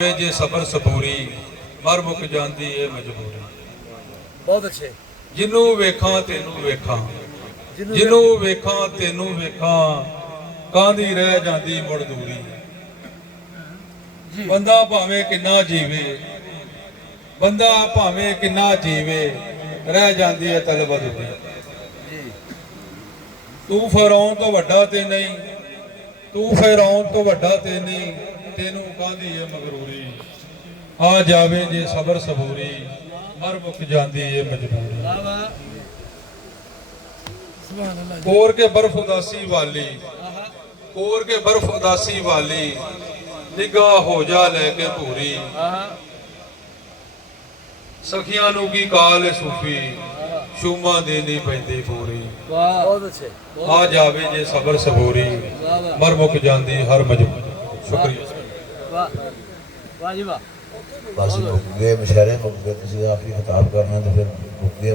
जे सबर सबूरी मर मुक जाती है मजबूरी। बहुत अच्छे। जिन्नू वेखा तेनू वेखा, जिन्नू वेखा तेनू वेखा, कांदी रह जाती मुड़ दूरी। बंदा भावे किन्ना जीवे, बंदा भावे किन्ना जीवे, रह जाती है तलब अधूरी। तू फिरौन तो वड्डा ते नहीं, तू फिरौन तो वड्डा ते नहीं, तेनू कांदी है मगरूरी। आ जावे जे सबर सबूरी, मर मुक जाती है मजबूरी। कोर के बर्फ उदासी वाली, कोर के बर्फ उदासी वाली, निगाह हो जा लेके पूरी। सखियां नू की काल सूफी, शूमा देनी पैंदी पूरी। बहुत अच्छे। आ जावे जे सबर सबूरी, मर मुक जाती हर मजबूरी। शुक्रिया। वाह वाह जी वाह। बस मुक गए मुशायरे मुक गए, आप ही खिताब करना तो फिर मुक गए।